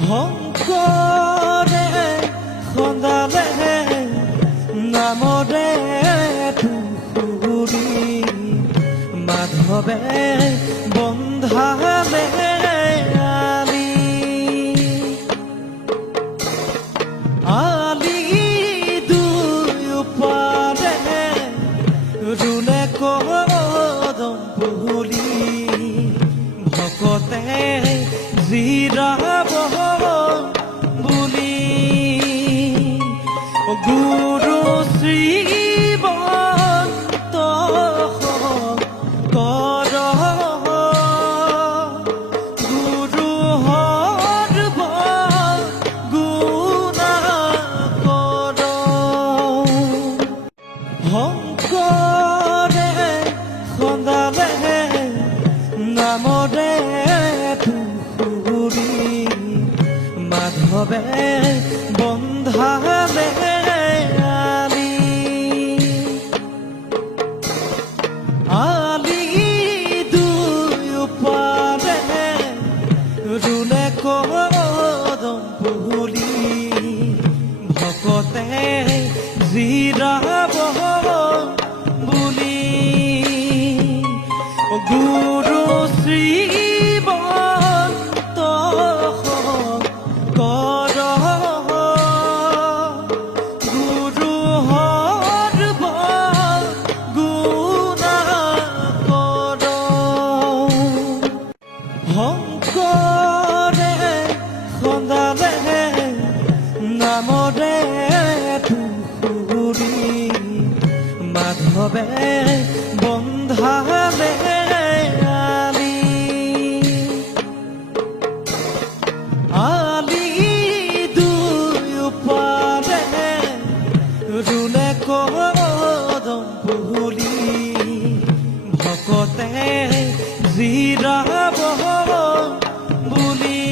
শংকৰে সন্দালে নামৰে পুখুৰী মাধৱে বন্ধালে আলি আলি দুয়োপাৰে ৰুলে কদম পুলি ভকতে জিৰাব বুলি গুৰু শ্ৰীমন্ত কৰ গুৰু সৰ্ব গুণা কৰ শংকৰে সন্দালে নামৰে পুখুৰী মাধৱে বন্ধালে আলি আলি দুয়োপাৰে ৰুলে কদম পুলি ভকতে জিৰাব বুলি গুৰু শ্ৰীমন্ত কৰ গুৰু সৰ্ব গুণা কৰ শংকৰে সন্দালে নামৰে পুখুৰী মাধৱে বন্ধালে আলি আলি দুয়োপাৰে ৰুলে কদম পুলি ভকতে জিৰাব বুলি